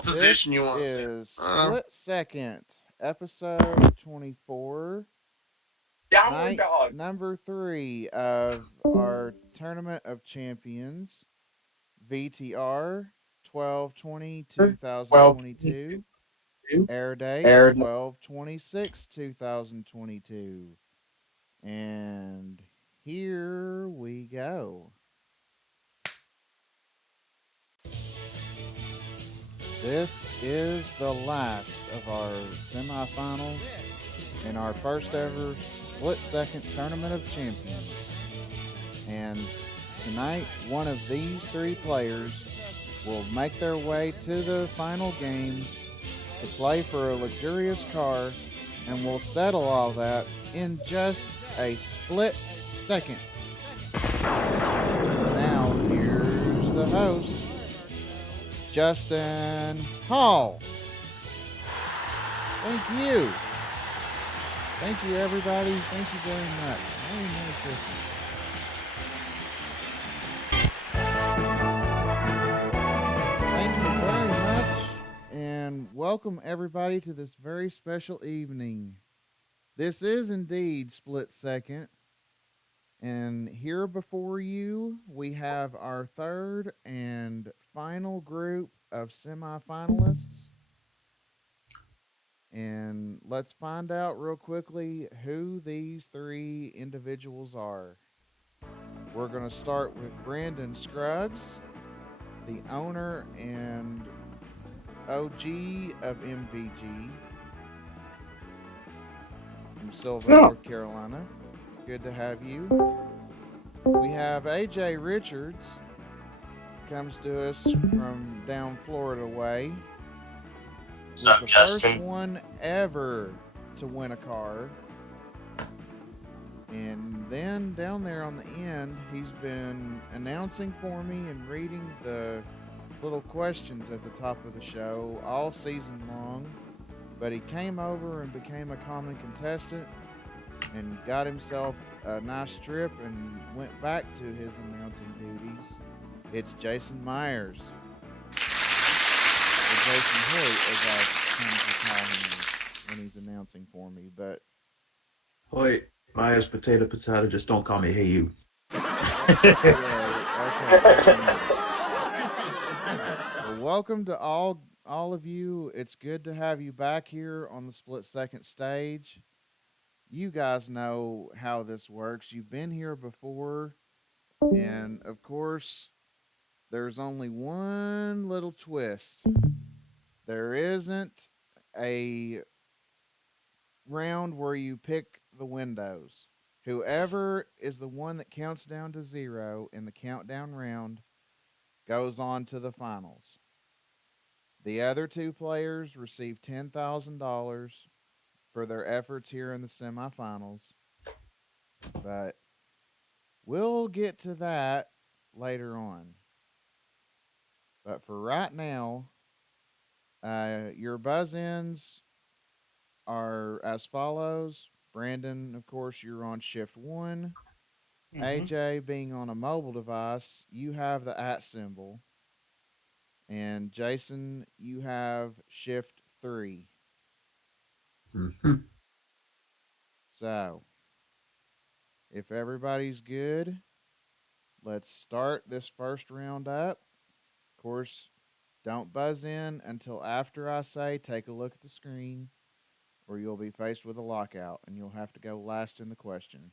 what position you This want to see. is Split Second, episode 24, Downward night dog. number 3 of our Tournament of Champions, VTR 12/20 2022, air date 12/26 2022. And here we go. This is the last of our semifinals in our first ever split second Tournament of Champions. And tonight, one of these three players will make their way to the final game to play for a luxurious car, and will settle all that in just a split second. Now, here's the host, Justin Hall. Thank you. Thank you, everybody. Thank you very much. Merry Christmas. Thank you very much, and welcome everybody to this very special evening. This is indeed Split Second, and here before you we have our third and final group of semifinalists. And let's find out real quickly who these three individuals are. We're going to start with Brandon Scruggs, the owner and OG of MVG from Silva, North Carolina. Good to have you. We have AJ Richards, comes to us from down Florida way. Was What's up, the Justin? first one ever to win a car. And then down there on the end, he's been announcing for me and reading the little questions at the top of the show all season long. But he came over and became a common contestant and got himself a nice trip and went back to his announcing duties. It's Jason Meyers. Or Jason Hoyt, as I come to call him when he's announcing for me. But Hoyt, Myers, potato, just don't call me Hey You. Well, welcome to all of you. It's good to have you back here on the Split Second stage. You guys know how this works. You've been here before, and of course, there's only one little twist. There isn't a round where you pick the windows. Whoever is the one that counts down to 0 in the countdown round goes on to the finals. The other two players receive $10,000 for their efforts here in the semifinals. But we'll get to that later on. But for right now, your buzz-ins are as follows. Brandon, of course, you're on shift 1. Mm-hmm. AJ, being on a mobile device, you have the @ symbol. And Jason, you have shift 3. Mm-hmm. So, if everybody's good, let's start this first round up. Of course, don't buzz in until after I say take a look at the screen, or you'll be faced with a lockout and you'll have to go last in the question.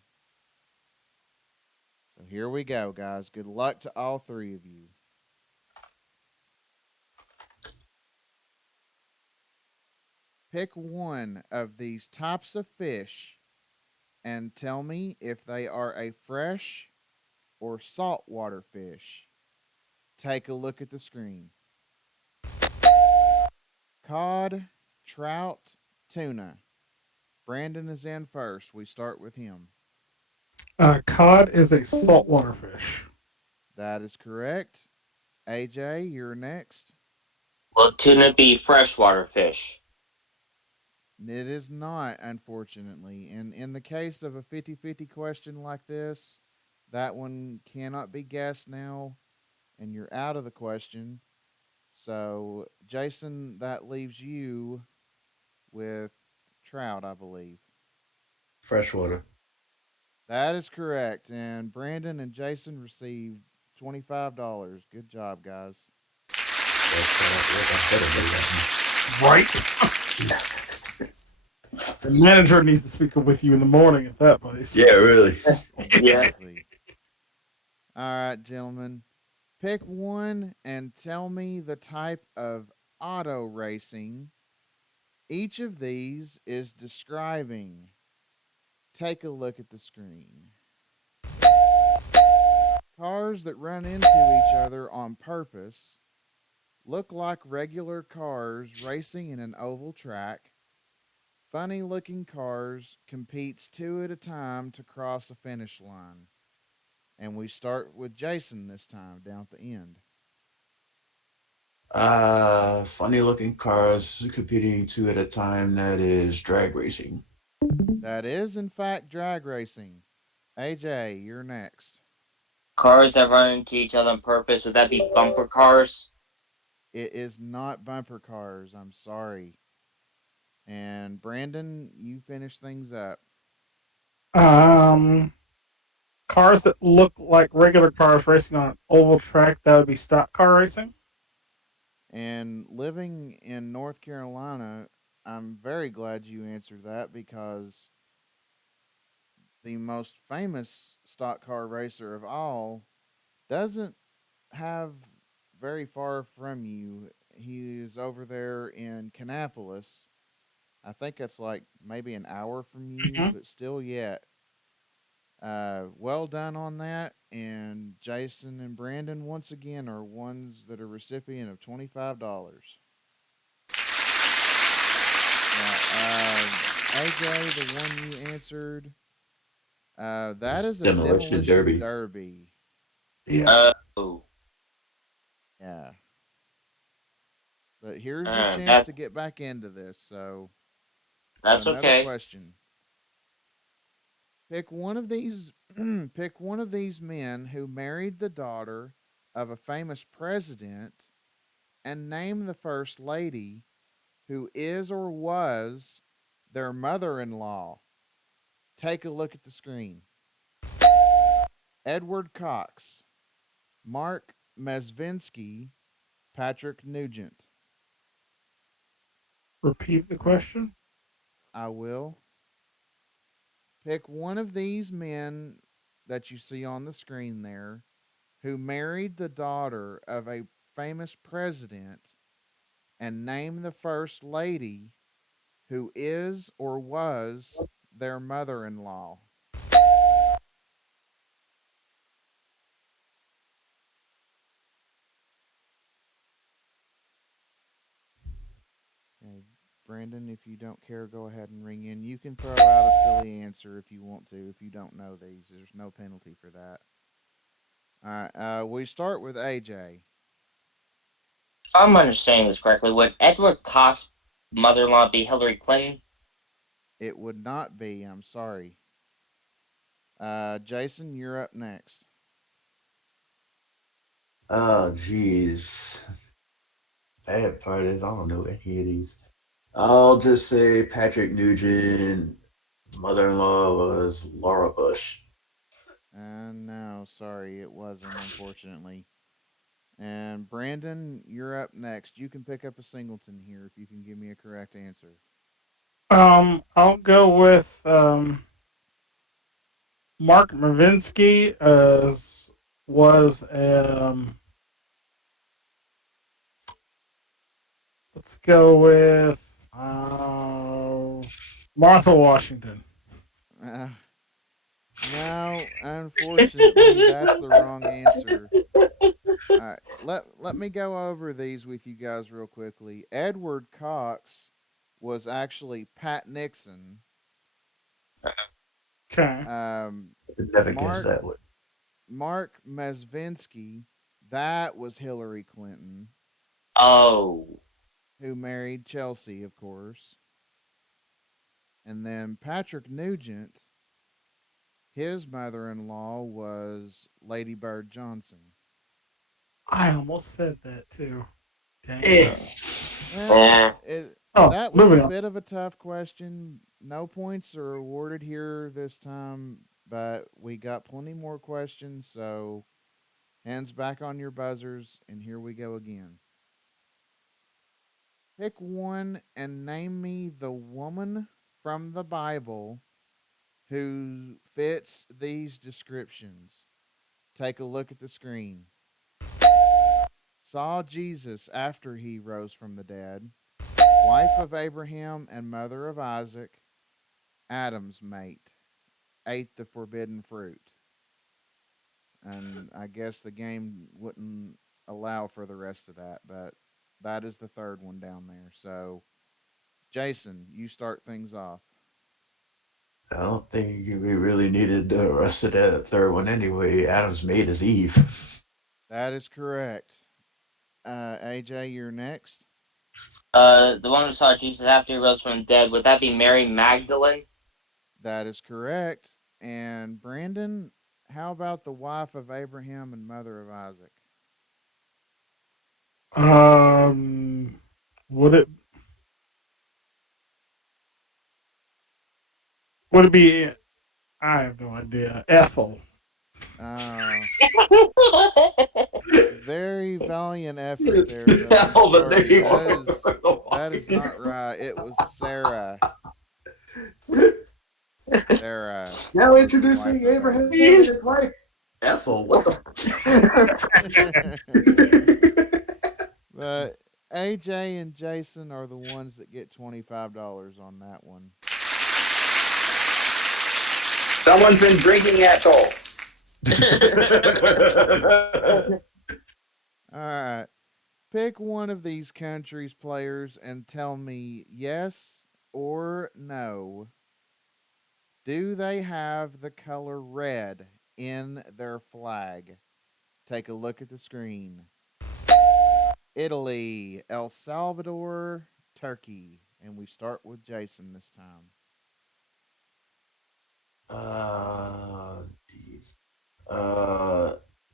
So here we go, guys. Good luck to all three of you. Pick one of these types of fish and tell me if they are a fresh or saltwater fish. Take a look at the screen. Cod, trout, tuna. Brandon is in first. We start with him. Cod is a saltwater fish. That is correct. AJ, you're next. Will tuna be freshwater fish? It is not, unfortunately. And in the case of a 50-50 question like this, that one cannot be guessed now, and you're out of the question. So, Jason, that leaves you with trout, I believe. Freshwater. That is correct. And Brandon and Jason received $25. Good job, guys. Right? The manager needs to speak with you in the morning at that place. Yeah, really. Yeah. Exactly. All right, gentlemen. Pick one and tell me the type of auto racing each of these is describing. Take a look at the screen. Cars that run into each other on purpose look like regular cars racing in an oval track. Funny looking cars competes two at a time to cross a finish line. And we start with Jason this time down at the end. Funny looking cars competing two at a time. That is drag racing. That is, in fact, drag racing. AJ, you're next. Cars that run into each other on purpose. Would that be bumper cars? It is not bumper cars. I'm sorry. And Brandon, you finish things up. Um, Cars that look like regular cars racing on an oval track, that would be stock car racing. And living in North Carolina, I'm very glad you answered that because the most famous stock car racer of all doesn't have very far from you. He is over there in Kannapolis. I think that's like maybe an hour from you, Mm-hmm. but still yet. Well done on that. And Jason and Brandon, once again, are ones that are recipient of $25. AJ, the one you answered, that is a Demolition demolition Derby. derby. Yeah. Oh. Yeah. But here's your chance That's to get back into this. So, that's another okay. question. Pick one of these pick one of these men who married the daughter of a famous president and name the first lady who is or was their mother-in-law. Take a look at the screen. Edward Cox, Mark Mesvinsky, Patrick Nugent. Repeat the question. I will. Pick one of these men that you see on the screen there who married the daughter of a famous president and name the first lady who is or was their mother in law. Okay, Brandon, if you don't care, go ahead and ring in. You can throw out a silly answer if you want to. If you don't know these, there's no penalty for that. All right, we start with AJ. If I'm understanding this correctly, would Edward Cox's mother-in-law be Hillary Clinton? It would not be. I'm sorry. Jason, you're up next. Oh, jeez. Bad part is I don't know any of these. I'll just say Patrick Nugent. Mother-in-law was Laura Bush. No, sorry, it wasn't, unfortunately. And Brandon, you're up next. You can pick up a singleton here if you can give me a correct answer. I'll go with Mark Mavinsky as was let's go with Martha Washington. Uh, no, unfortunately, that's the wrong answer. All right, let me go over these with you guys real quickly. Edward Cox was actually Pat Nixon. Okay. Never guessed Mark that one. Mark Mesvinsky, that was Hillary Clinton, Oh. who married Chelsea, of course. And then Patrick Nugent, his mother-in-law was Lady Bird Johnson. I almost said that too. Dang. Eh. Well, Yeah. Oh, that was a moving on. bit of a tough question. No points are awarded here this time, but we got plenty more questions. So, hands back on your buzzers, and here we go again. Pick one and name me the woman from the Bible who fits these descriptions. Take a look at the screen. Saw Jesus after he rose from the dead, wife of Abraham and mother of Isaac, Adam's mate, ate the forbidden fruit. And I guess the game wouldn't allow for the rest of that, but that is the third one down there. So, Jason, you start things off. I don't think we really needed the rest of that third one anyway. Adam's mate is Eve. That is correct. AJ, you're next. The one who saw Jesus after he rose from the dead, would that be Mary Magdalene? That is correct. And Brandon, how about the wife of Abraham and mother of Isaac? Um, would it be? I have no idea. Ethel. Uh, very valiant effort there, but I'm Hell, the sorry. name That is not right. It was Sarah. Sarah Now was the wife introducing of Abraham and Abraham. his wife Ethel. What the? But AJ and Jason are the ones that get $25 on that one. Someone's been drinking Ethel. All right. Pick one of these countries' players and tell me yes or no. Do they have the color red in their flag? Take a look at the screen. Italy, El Salvador, Turkey. And we start with Jason this time. Jeez.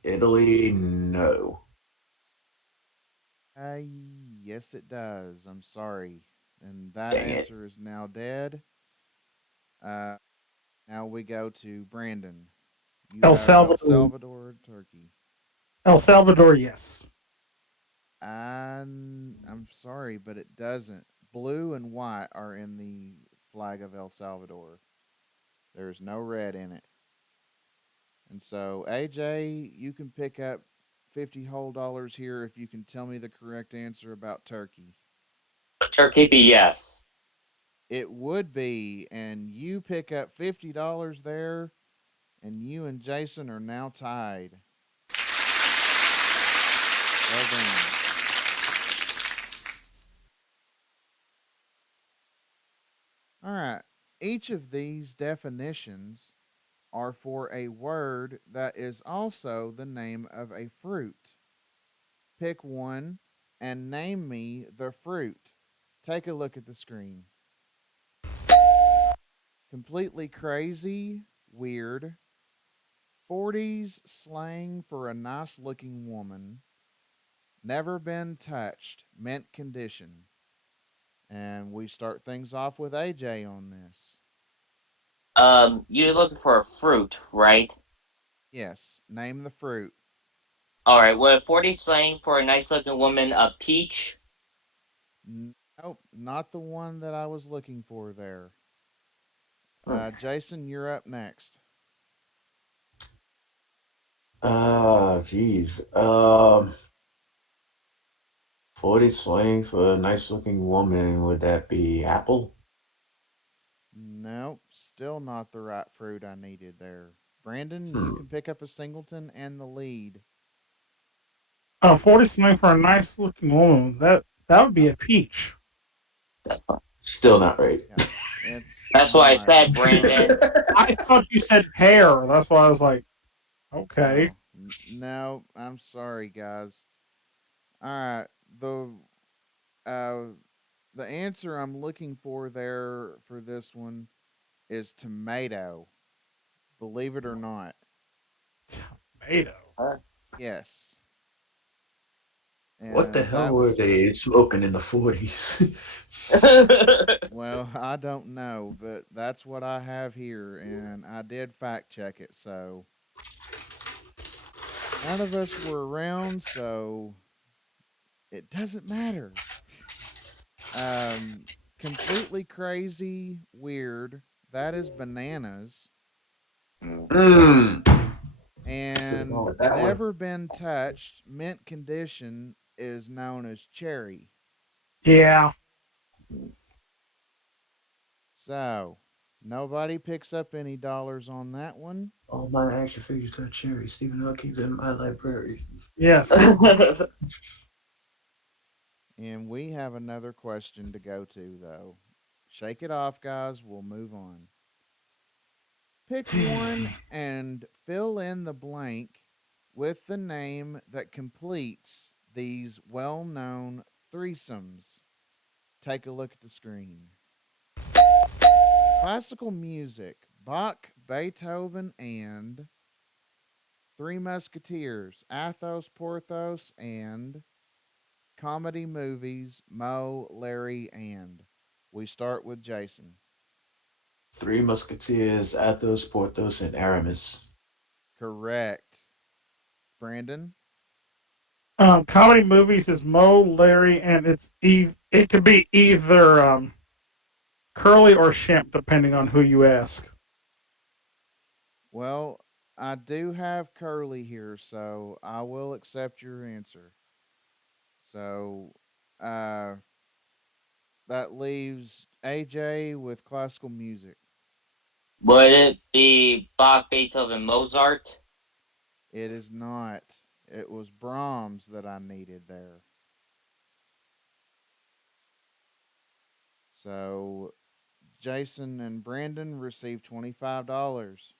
Italy, no. Uh, yes, it does. I'm sorry. And that Dang it. answer is now dead. Uh, now we go to Brandon. You El have El Salvador. Salvador, Turkey. El Salvador, yes. I'm sorry, but it doesn't. Blue and white are in the flag of El Salvador. There's no red in it. And so, AJ, you can pick up 50 whole dollars here if you can tell me the correct answer about Turkey. Turkey be yes. It would be, and you pick up $50 there, and you and Jason are now tied. Well done. All right. Each of these definitions are for a word that is also the name of a fruit. Pick one and name me the fruit. Take a look at the screen. Completely crazy, weird, 40s slang for a nice looking woman, never been touched, mint condition. And we start things off with AJ on this. You're looking for a fruit, right? Yes, name the fruit. All right. Would 40 slang for a nice looking woman a peach? Nope, not the one that I was looking for there. Hmm. Jason, you're up next. Jeez. 40 slang for a nice looking woman. Would that be apple? Nope, still not the right fruit I needed there. Brandon, you Hmm. can pick up a singleton and the lead. 40 something for a nice looking woman. That would be a peach. That's fine. Still not right. Yeah, it's That's what I not. said, Brandon. I thought you said pear. That's why I was like, okay. Oh, no, I'm sorry, guys. All right, uh the answer I'm looking for there for this one is tomato. Believe it or not. Tomato. Huh? Yes. What the and hell that were was they smoking in the 40s? well, I don't know, but that's what I have here, and I did fact check it. So none of us were around, so it doesn't matter. Um, Completely crazy, weird. That is bananas, Mmm. Should have gone and with that one. never been touched. Mint condition is known as cherry. Yeah. So nobody picks up any dollars on that one. All my action figures got cherry. Stephen Hawking's in my library. Yes. And we have another question to go to, though. Shake it off, guys. We'll move on. Pick one and fill in the blank with the name that completes these well known threesomes. Take a look at the screen. Classical music Bach, Beethoven, and Three Musketeers Athos, Porthos, and comedy movies Mo, Larry, and. We start with Jason. Three Musketeers, Athos, Porthos, and Aramis. Correct. Brandon? Comedy movies is Mo, Larry, and it could be either Curly or Shemp, depending on who you ask. Well, I do have Curly here, so I will accept your answer. So uh, that leaves AJ with classical music. Would it be Bach, Beethoven, Mozart? It is not. It was Brahms that I needed there. So Jason and Brandon received $25.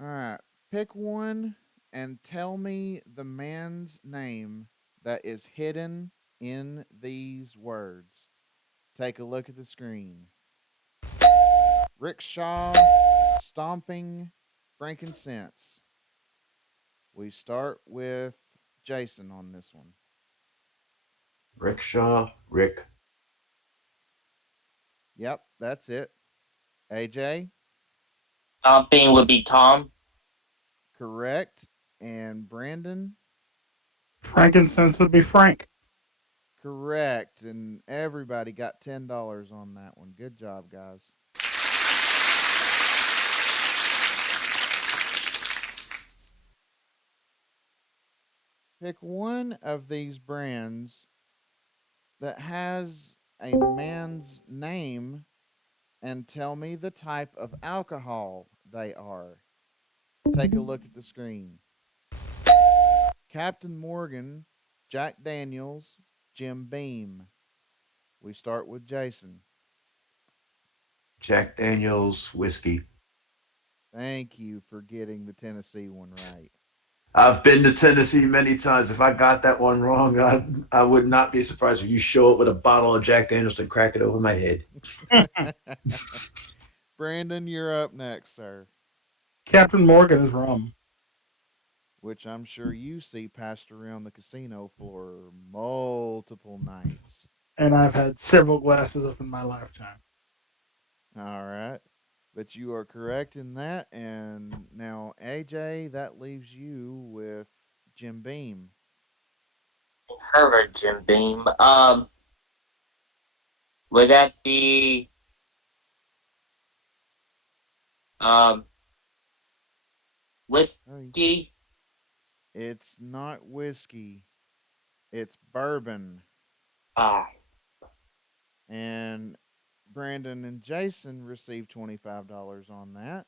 All right. Pick one and tell me the man's name that is hidden in these words. Take a look at the screen. Rickshaw, stomping, frankincense. We start with Jason on this one. Rickshaw, Rick. Yep, that's it. AJ, Stomping would be Tom. correct. And Brandon, Frankincense would be Frank. correct. And everybody got $10 on that one. Good job, guys. Pick one of these brands that has a man's name and tell me the type of alcohol they are. Take a look at the screen. Captain Morgan, Jack Daniels, Jim Beam. We start with Jason. Jack Daniels, whiskey. Thank you for getting the Tennessee one right. I've been to Tennessee many times. If I got that one wrong, I would not be surprised if you show up with a bottle of Jack Daniels and crack it over my head. Brandon, you're up next, sir. Captain Morgan is rum. Which I'm sure you see passed around the casino floor multiple nights. And I've had several glasses of in my lifetime. All right. But you are correct in that. And now, AJ, that leaves you with Jim Beam. Herbert, Jim Beam. Would that be um Oh, whiskey? it's not whiskey, it's bourbon. Ah, And Brandon and Jason received $25 on that.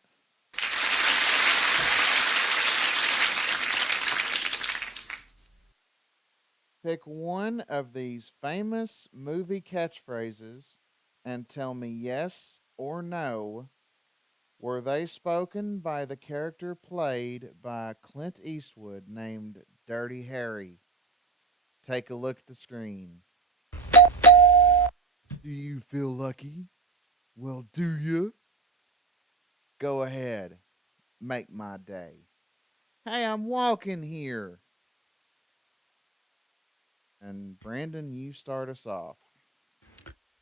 Pick one of these famous movie catchphrases and tell me yes or no. Were they spoken by the character played by Clint Eastwood named Dirty Harry? Take a look at the screen. Do you feel lucky? Well, do you? Go ahead, make my day. Hey, I'm walking here. And Brandon, you start us off.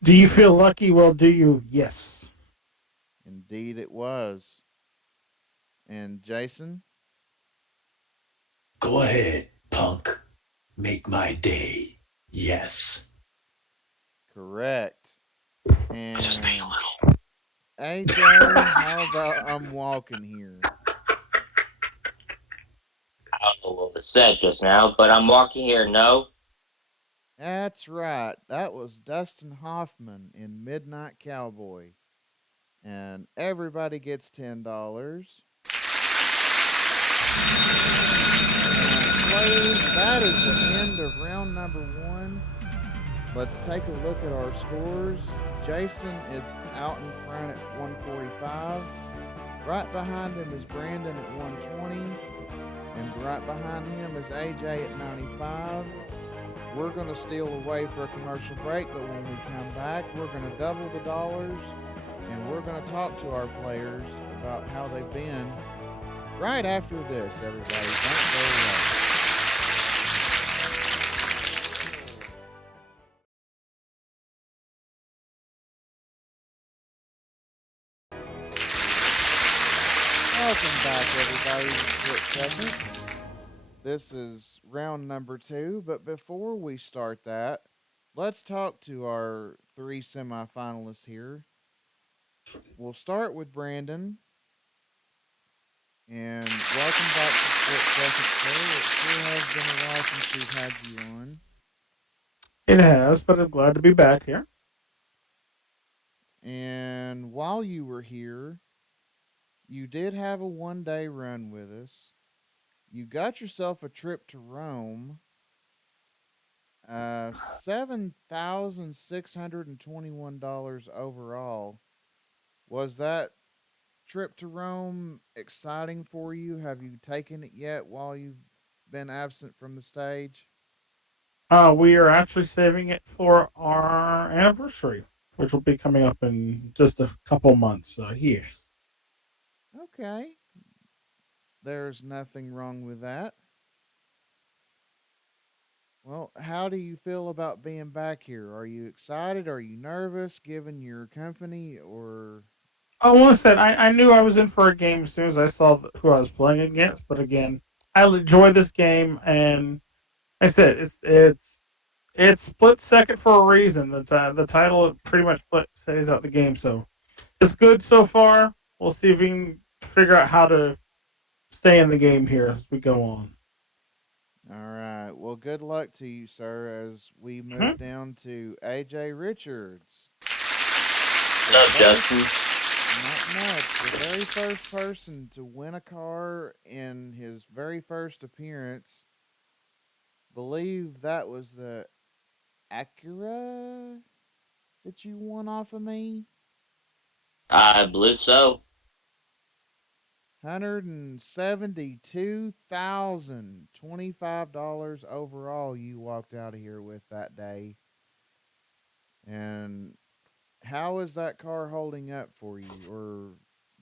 Do you feel lucky? Well, do you? Yes. Indeed, it was. And Jason, Go ahead, punk. Make my day. Yes. correct. And Just pay a little. AJ, how about I'm walking here? I don't know what was said just now, but I'm walking here. No. That's right. That was Dustin Hoffman in Midnight Cowboy. And everybody gets $10. And players, that is the end of round number 1. Let's take a look at our scores. Jason is out in front at 145. Right behind him is Brandon at 120. And right behind him is AJ at 95. We're going to steal away for a commercial break, but when we come back, we're going to double the dollars and we're going to talk to our players about how they've been right after this, everybody. Don't go away. Welcome back, everybody, to Split Second. This is round number 2, but before we start that, let's talk to our 3 semifinalists here. We'll start with Brandon. And welcome back to Split Second, sir. It sure has been a while since we've had you on. It has, but I'm glad to be back here. And while you were here, you did have a 1-day run with us. You got yourself a trip to Rome. $7,621 overall. Was that trip to Rome exciting for you? Have you taken it yet while you've been absent from the stage? We are actually saving it for our anniversary, which will be coming up in just a couple months. Yes. Okay. There's nothing wrong with that. Well, how do you feel about being back here? Are you excited? Are you nervous given your company or Oh, once that I knew I was in for a game as soon as I saw who I was playing against. But again, I enjoy this game, and I said it's split second for a reason. The title pretty much stays out the game, so it's good so far. We'll see if we can figure out how to stay in the game here as we go on. all right. Well, good luck to you, sir, as we move Mm-hmm. down to AJ Richards. The What's up, first, Justin? not much, the very first person to win a car in his very first appearance. Believe that was the Acura that you won off of me. I believe so. $172,025 overall you walked out of here with that day. And how is that car holding up for you, or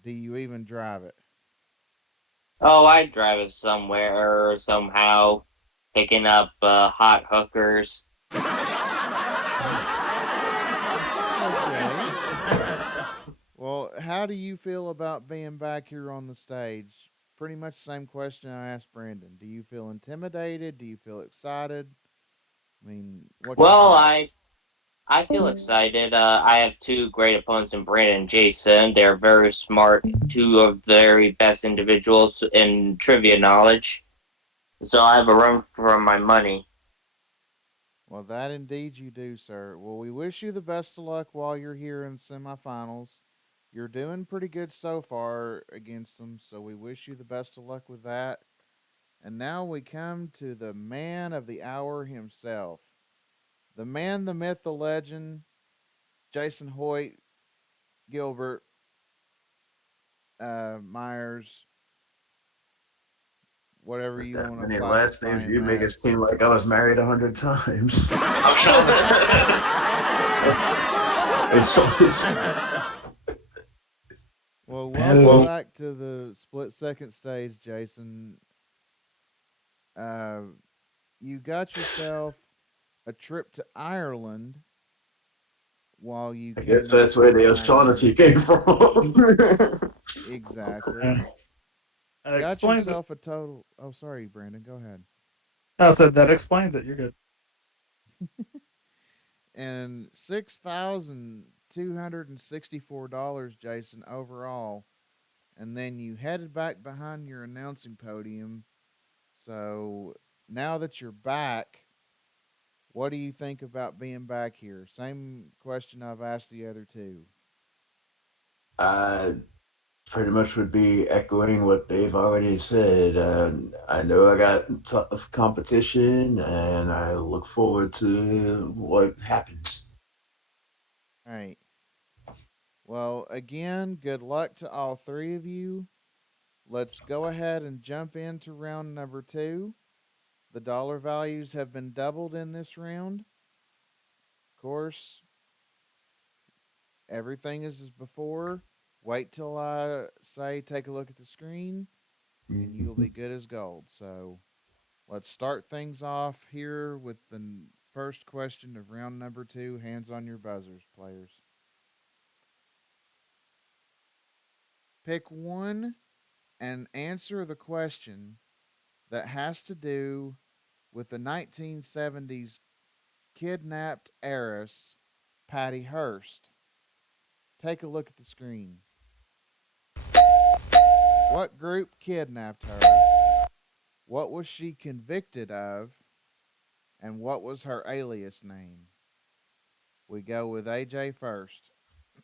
do you even drive it? Oh, I drive it somewhere or somehow, picking up hot hookers. Okay. Well, how do you feel about being back here on the stage? Pretty much the same question I asked Brandon. Do you feel intimidated? Do you feel excited? I mean, what's your Well, I thoughts? I feel excited. I have two great opponents in Brandon and Jason. They're very smart, two of the very best individuals in trivia knowledge. So I have a run for my money. Well, that indeed you do, sir. Well, we wish you the best of luck while you're here in semifinals. You're doing pretty good so far against them, so we wish you the best of luck with that. And now we come to the man of the hour himself. The man, the myth, the legend, Jason Hoyt, Gilbert, Myers, whatever With you that want to many last classify names, him you make it as. seem like I was married 100 times. Well, It's always- welcome Welcome Oof. back to the split second stage, Jason. Uh, you got yourself a trip to Ireland while you I guess came in that's where from the Ireland. O'Shaughnessy came from. Exactly. Yeah. That Got explains it. yourself a total. Oh, sorry, Brandon. Go ahead. I said that explains it. You're good. And $6,264, Jason, overall. And then you headed back behind your announcing podium. So now that you're back, what do you think about being back here? Same question I've asked the other two. I pretty much would be echoing what they've already said. I know I got tough competition, and I look forward to what happens. All right. Well, again, good luck to all three of you. Let's go ahead and jump into round number two. The dollar values have been doubled in this round. Of course, everything is as before. Wait till I say take a look at the screen, and you'll be good as gold. So let's start things off here with the first question of round number two. Hands on your buzzers, players. Pick one and answer the question that has to do with the 1970s kidnapped heiress, Patty Hearst. Take a look at the screen. What group kidnapped her? What was she convicted of? And what was her alias name? We go with AJ first.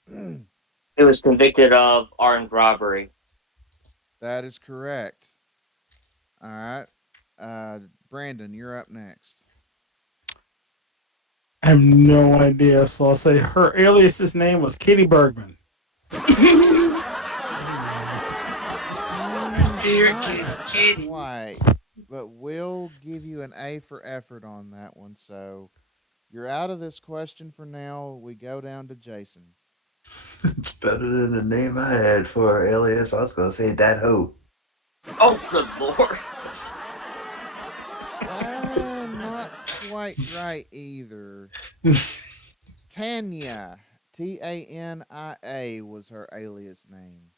He was convicted of armed robbery. That is correct. All right. Brandon, you're up next. I have no idea, so I'll say her alias's name was Katie Bergman. Here, Not kitty, kitty. quite, but we'll give you an A for effort on that one. So you're out of this question for now. We go down to Jason. It's better than the name I had for alias. I was gonna say that hoe. Oh, good lord. Not quite right either. Tanya, Tania, was her alias name.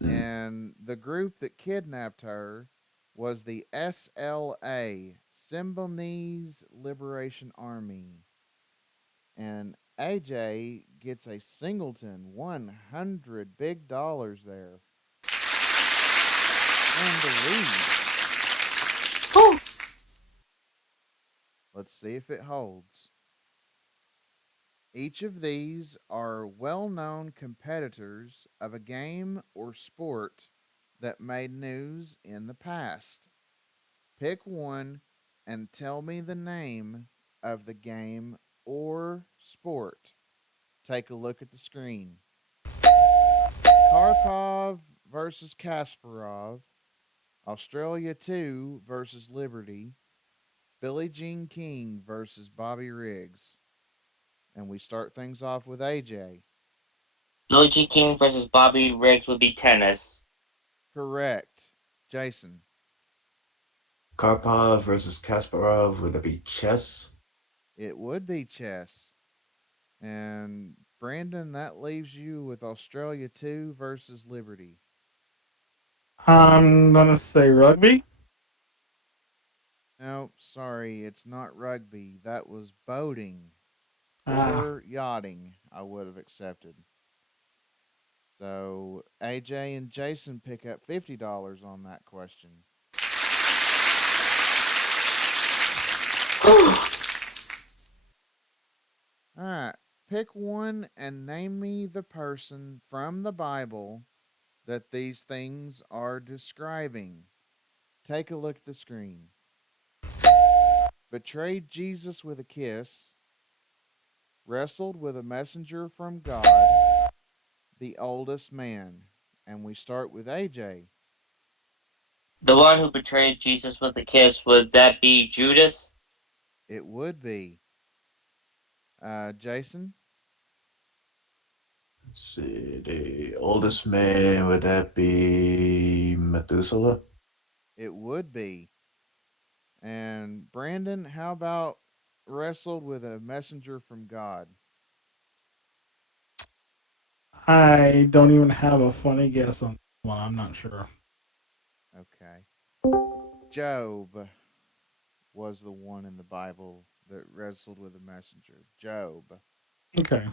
And the group that kidnapped her was the SLA, Symbionese Liberation Army. And AJ gets a singleton, 100 big dollars there. And the lead. Let's see if it holds. Each of these are well known competitors of a game or sport that made news in the past. Pick one and tell me the name of the game or sport. Take a look at the screen. Karpov versus Kasparov, Australia 2 versus Liberty, Billie Jean King versus Bobby Riggs. And we start things off with AJ. Billie Jean King versus Bobby Riggs would be tennis. Correct. Jason. Karpov versus Kasparov, would it be chess? It would be chess. And Brandon, that leaves you with Australia 2 versus Liberty. I'm gonna say rugby. No, sorry, it's not rugby. That was boating Ah, or yachting, I would have accepted. So AJ and Jason pick up $50 on that question. All right, pick one and name me the person from the Bible that these things are describing. Take a look at the screen. Betrayed Jesus with a kiss, wrestled with a messenger from God, the oldest man. And we start with AJ. The one who betrayed Jesus with a kiss, would that be Judas? It would be. Jason? Let's see. The oldest man, would that be Methuselah? It would be. And Brandon, how about wrestled with a messenger from God? I don't even have a funny guess on one. I'm not sure. Okay. Job was the one in the Bible that wrestled with a messenger. Job. Okay.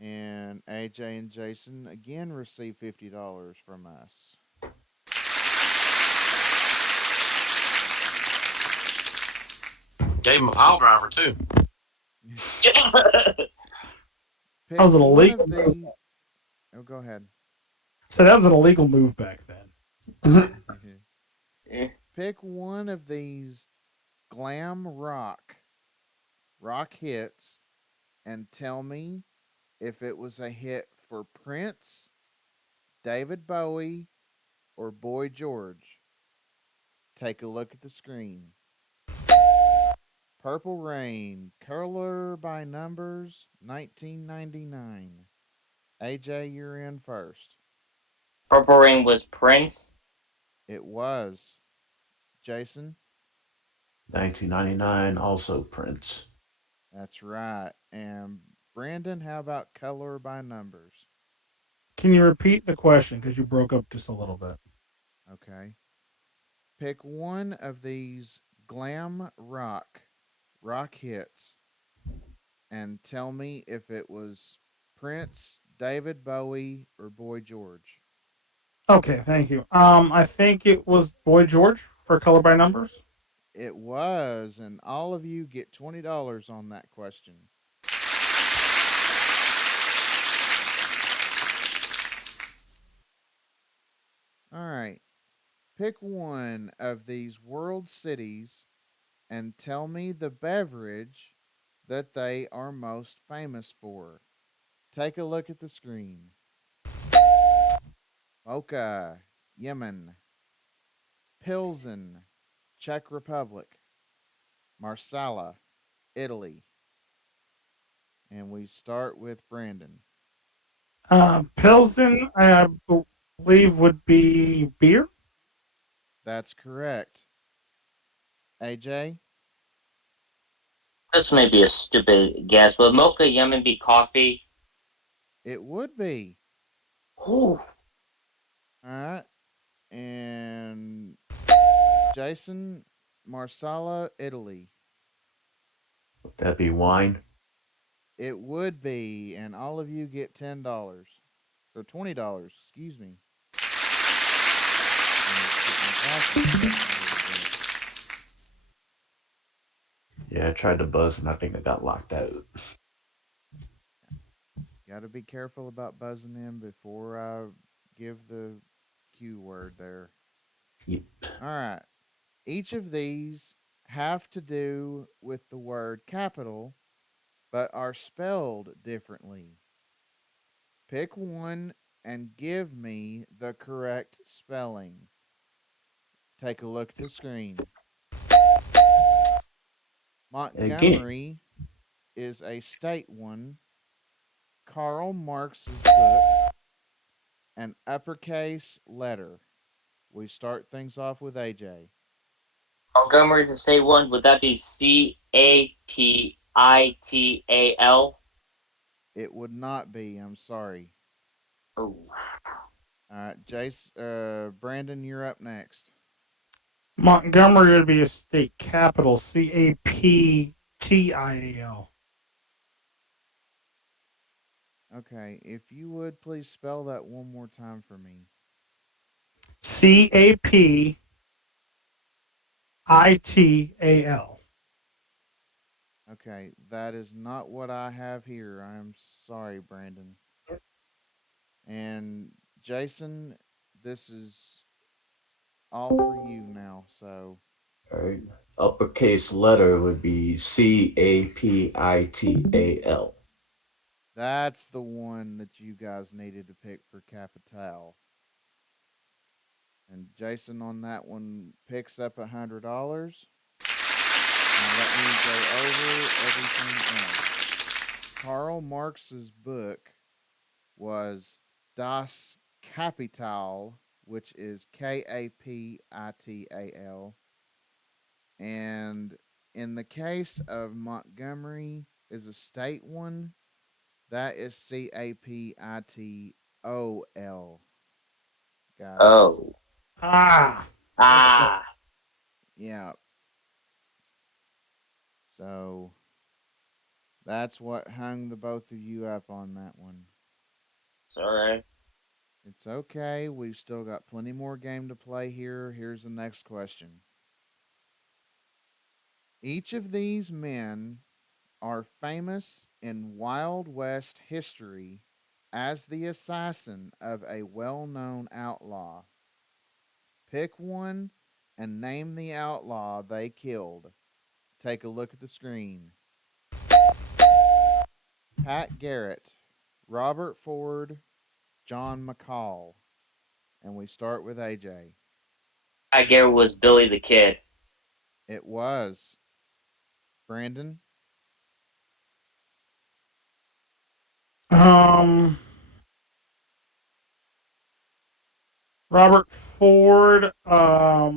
And AJ and Jason again receive $50 from us. Gave him a pile driver too. That Pick was an one illegal of move. the. Oh, go ahead. So that was an illegal move back then. Pick one of these glam rock hits and tell me if it was a hit for Prince, David Bowie, or Boy George. Take a look at the screen. Purple Rain, Color by Numbers, 1999. AJ, you're in first. Purple Rain was Prince. It was. Jason? 1999, also Prince. That's right. And Brandon, how about Color by Numbers? Can you repeat the question because you broke up just a little bit? Okay. Pick one of these glam rock hits and tell me if it was Prince, David Bowie, or Boy George. Okay, thank you. I think it was Boy George for Color by Numbers. It was, and all of you get $20 on that question. All right. Pick one of these world cities and tell me the beverage that they are most famous for. Take a look at the screen. Mocha, Yemen. Pilsen, Czech Republic. Marsala, Italy. And we start with Brandon. Pilsen, I believe, would be beer. That's correct. AJ? This may be a stupid guess, but Mocha Yemen be coffee? It would be. Ooh. All right. And Jason, Marsala, Italy. Would that be wine? It would be. And all of you get $10 or $20. Excuse me. Yeah, I tried to buzz and I think I got locked out. Got to be careful about buzzing in before I give the Q word there. Yep. All right. Each of these have to do with the word capital, but are spelled differently. Pick one and give me the correct spelling. Take a look at the screen. Again, Montgomery is a state one. Karl Marx's book, an uppercase letter. We start things off with AJ. Montgomery to say one, would that be Capital? It would not be. I'm sorry. Oh. All right, Jace. Brandon, you're up next. Montgomery would be a state capital. Capital. Okay, if you would please spell that one more time for me. Capital. Okay, that is not what I have here. I am sorry, Brandon. And Jason, this is all for you now. So all right. Uppercase letter would be Capital. that's the one that you guys needed to pick for Capital. And Jason on that one picks up $100. Now let me go over everything else. Karl Marx's book was Das Kapital, which is Kapital. And in the case of Montgomery, is a state one. That is Capitol, guys. Oh. Ah. Okay. Ah. Yeah. So that's what hung the both of you up on that one. Sorry. It's okay. We've still got plenty more game to play here. Here's the next question. Each of these men are famous in Wild West history as the assassin of a well known outlaw. Pick one and name the outlaw they killed. Take a look at the screen. Pat Garrett, Robert Ford, John McCall. And we start with AJ. I get it was Billy the Kid. It was. Brandon? Um, Robert Ford. I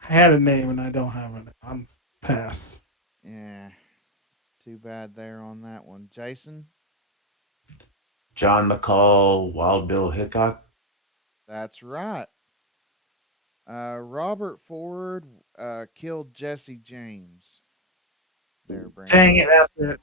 had a name and I don't have it. I'm pass. Yeah, too bad there on that one. Jason? John McCall, Wild Bill Hickok. That's right. Robert Ford killed Jesse James. There, Dang Brandon. it! After it.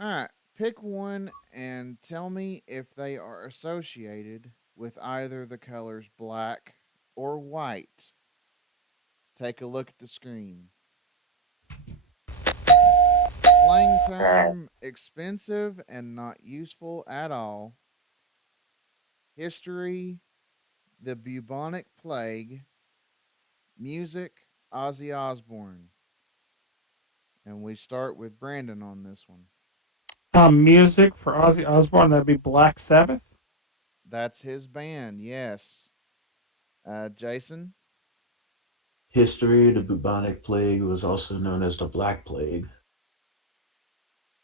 All right, pick one and tell me if they are associated with either the colors black or white. Take a look at the screen. Slang term expensive and not useful at all. History, the bubonic plague. Music, Ozzy Osbourne. And we start with Brandon on this one. Music for Ozzy Osbourne. That'd be Black Sabbath. That's his band, yes. Jason? History, the bubonic plague was also known as the Black Plague.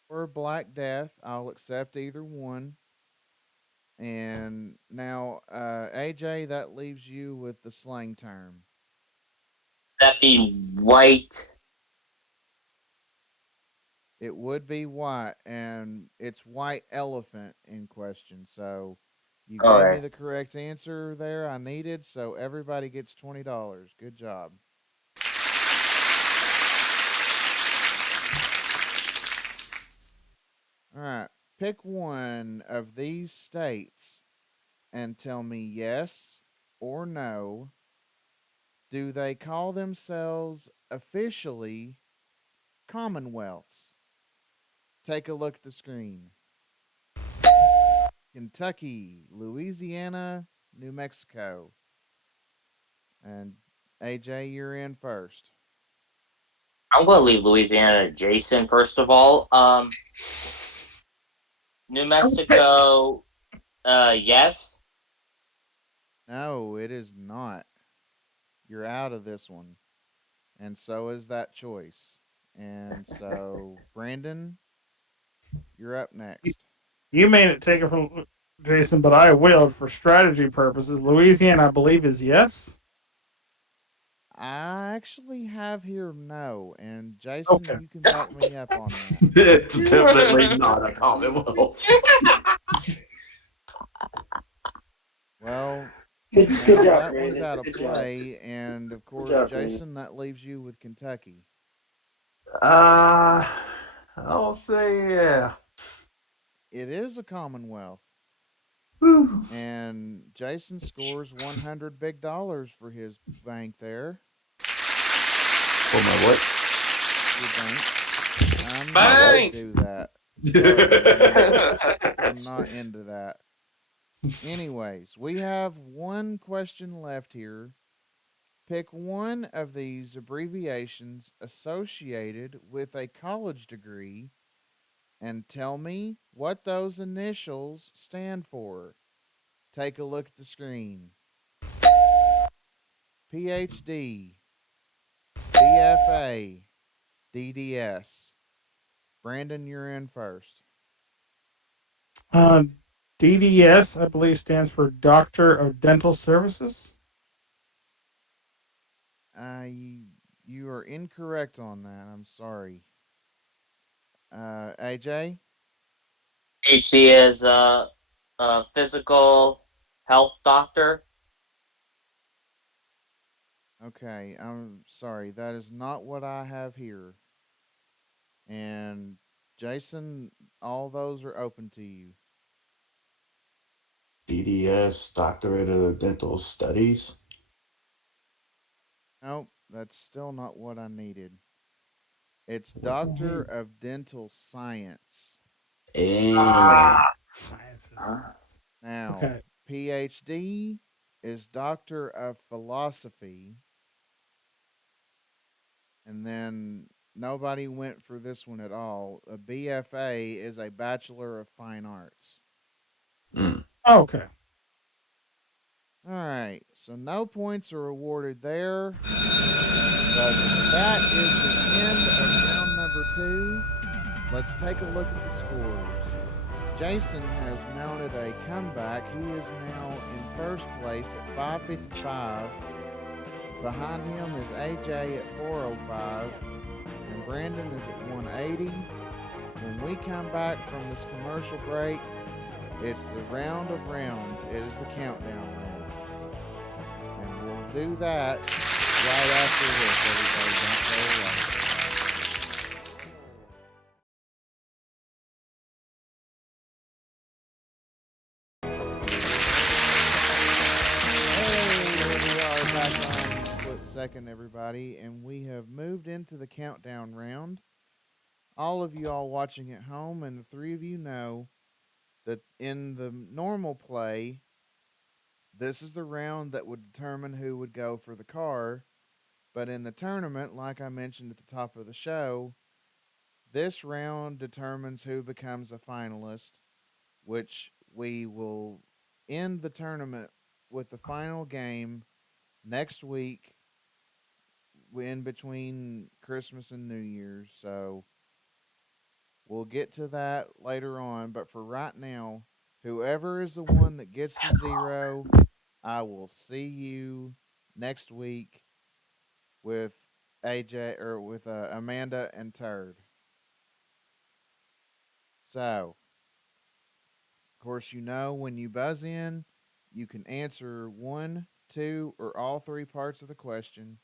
Or Black Death. I'll accept either one. And now, AJ, that leaves you with the slang term. That'd be White. It would be white, and it's white elephant in question. So you gave me Alright. the correct answer there I needed, so everybody gets $20. Good job. All right. Pick one of these states and tell me yes or no. Do they call themselves officially commonwealths? Take a look at the screen. Kentucky, Louisiana, New Mexico. And AJ, you're in first. I'm gonna leave Louisiana to Jason first of all. New Mexico, yes. No, it is not. You're out of this one. And so is that choice. And so, Brandon, you're up next. You made it take it from Jason, but I will for strategy purposes. Louisiana, I believe, is yes. I actually have here no. And Jason, Okay. you can back me up on that. It's definitely not a Commonwealth. Well, Good now job, that one's Brandon. out of Good job. play. And of Good course, job, Brandon. Jason, that leaves you with Kentucky. Uh, I'll say yeah. It is a commonwealth. Whew. And Jason scores 100 big dollars for his bank there. For my what? Your bank. I'm not going Bang! to do that. Sorry, I'm not into that. Anyways, we have one question left here. Pick one of these abbreviations associated with a college degree and tell me what those initials stand for. Take a look at the screen. PhD, BFA, DDS. Brandon, you're in first. Uh, DDS, I believe, stands for Doctor of Dental Services. You are incorrect on that. I'm sorry. AJ? HC is a physical health doctor. Okay, I'm sorry. That is not what I have here. And Jason, all those are open to you. DDS, Doctorate of Dental Studies. Nope, that's still not what I needed. It's What the Doctor heck? of Dental Science. And Sciences. Now, Okay. PhD is Doctor of Philosophy. And then nobody went for this one at all. A BFA is a Bachelor of Fine Arts. Okay. All right, so no points are awarded there. But that is the end of round number 2. Let's take a look at the scores. Jason has mounted a comeback. He is now in first place at 555. Behind him is AJ at 405. And Brandon is at 180. When we come back from this commercial break, it's the round of rounds. It is the countdown round. And we'll do that right after this, everybody. Don't go away. Hey, here we are back on Split Second, everybody. And we have moved into the countdown round. All of you all watching at home and the three of you know that in the normal play, this is the round that would determine who would go for the car. But in the tournament, like I mentioned at the top of the show, this round determines who becomes a finalist, which we will end the tournament with the final game next week in between Christmas and New Year's. So we'll get to that later on. But for right now, whoever is the one that gets to 0, I will see you next week with AJ or with Amanda and Turd. So, of course, you know when you buzz in, you can answer 1, 2, or all 3 parts of the question,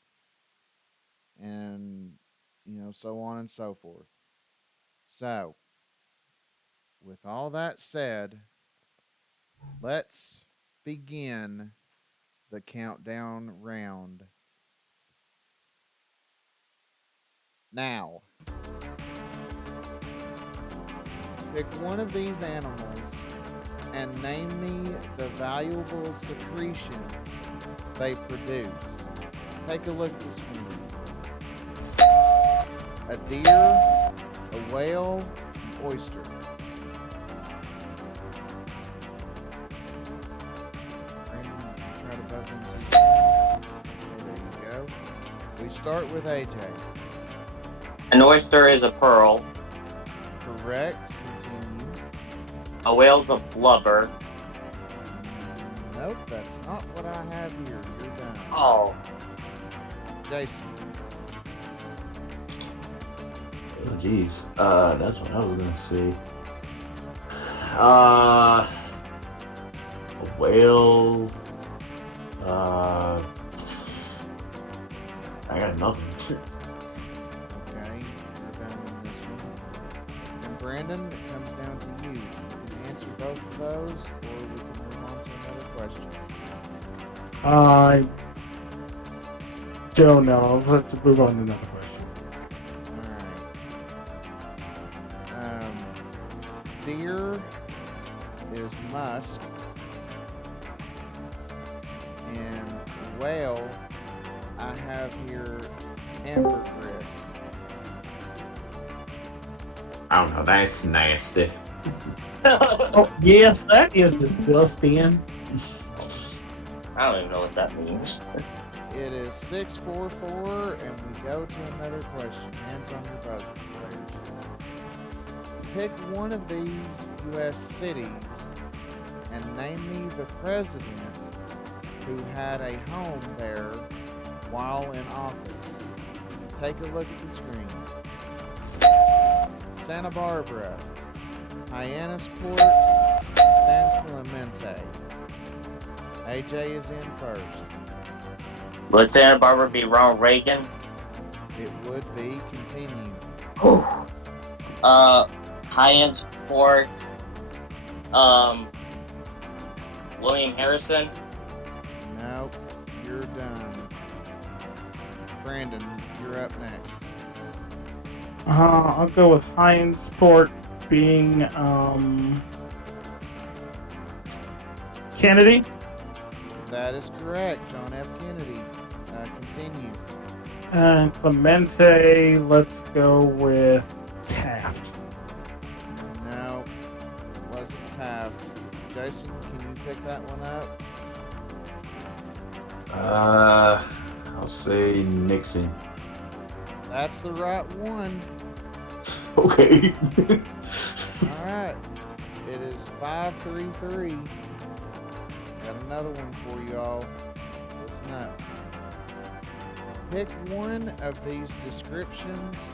and so on and so forth. So, with all that said, let's begin the countdown round. Now, pick one of these animals and name me the valuable secretions they produce. Take a look at the screen. A deer, a whale, an oyster. Brandon, try to buzz in too. Okay, there you go. We start with AJ. An oyster is a pearl. Correct. Continue. A whale's a blubber. Nope, that's not what I have here. You're done. Oh, Jason. oh, geez, that's what I was gonna say. A whale. I got nothing. Okay, you're done on this one. And Brandon, it comes down to you. You can answer both of those, or we can move on to another question. I don't know. Let's move on to another question. Alright. Deer is musk. And whale, I have here ambergris. I don't know. That's nasty. Oh, yes, that is disgusting. I don't even know what that means. It is 644, and we go to another question. Hands on your buzzer, players. Pick one of these U.S. cities and name me the president who had a home there while in office. Take a look at the screen. Santa Barbara, Hyannisport, San Clemente. AJ is in first. Would Santa Barbara be Ronald Reagan? It would be. Continue. Hyannis Fort. Um, William Harrison. Nope. You're done. Brandon, you're up next. I'll go with Heinz Sport being Kennedy. That is correct. John F. Kennedy. Continue. And Clemente, let's go with Taft. No, it wasn't Taft. Jason, can you pick that one up? I'll say Nixon. That's the right one. Okay. All right. It is 533. Got another one for you all. Listen up. Pick one of these descriptions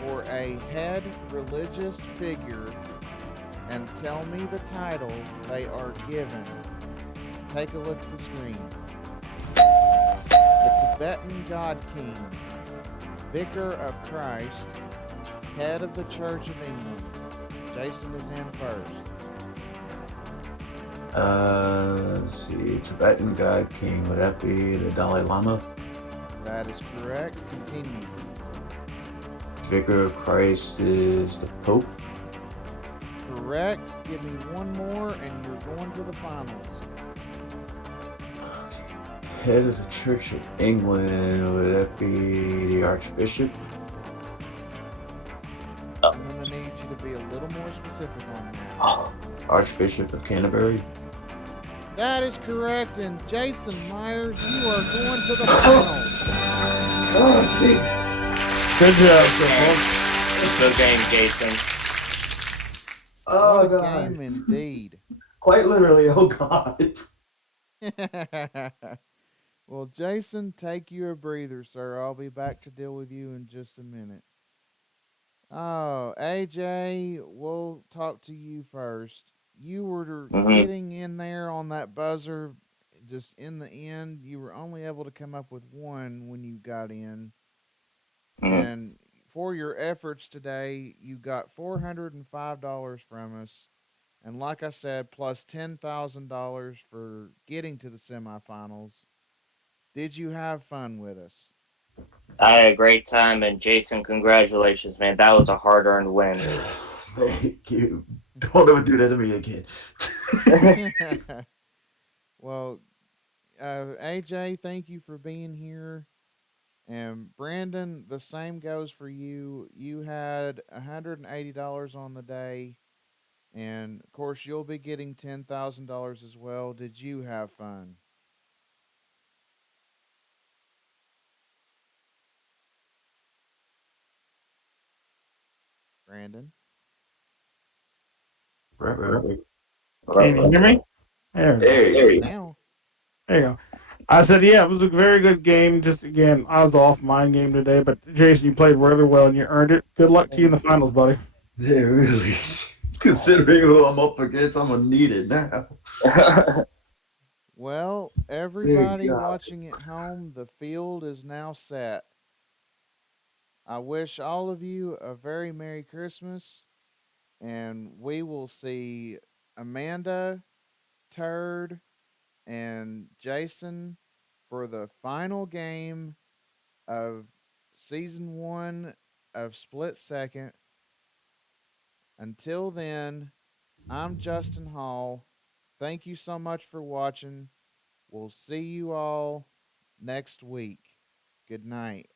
for a head religious figure and tell me the title they are given. Take a look at the screen. The Tibetan God King, Vicar of Christ, Head of the Church of England. Jason is in first. Let's see. Tibetan God King. Would that be the Dalai Lama? That is correct. Continue. Vicar of Christ is the Pope. Correct. Give me one more and you're going to the finals. Head of the Church of England. Would that be the Archbishop? I'm going to need you to be a little more specific on that. Archbishop of Canterbury. That is correct. And Jason Meyers, you are going to the finals. Oh, see. Good job, Good game, Jason. Oh, What a God. game indeed. Quite literally, oh, God. Well, Jason, take you a breather, sir. I'll be back to deal with you in just a minute. Oh, AJ, we'll talk to you first. You were getting in there on that buzzer just in the end. You were only able to come up with one when you got in. And for your efforts today, you got $405 from us. And like I said, plus $10,000 for getting to the semifinals. Did you have fun with us? I had a great time, and Jason, congratulations, man. That was a hard-earned win. Thank you. Don't ever do that to me again. Well, AJ, thank you for being here. And Brandon, the same goes for you. You had $180 on the day. And of course, you'll be getting $10,000 as well. Did you have fun? Brandon? Right. Can you hear me? There There you go. Now. you go. I said, yeah, it was a very good game. Just again, I was off my game today, but Jason, you played really well and you earned it. Good luck to you in the finals, buddy. Yeah, really. Considering who I'm up against, I'm gonna need it now. Well, everybody watching at home, the field is now set. I wish all of you a very Merry Christmas, and we will see Amanda, Turd, and Jason for the final game of season 1 of Split Second. Until then, I'm Justin Hall. Thank you so much for watching. We'll see you all next week. Good night.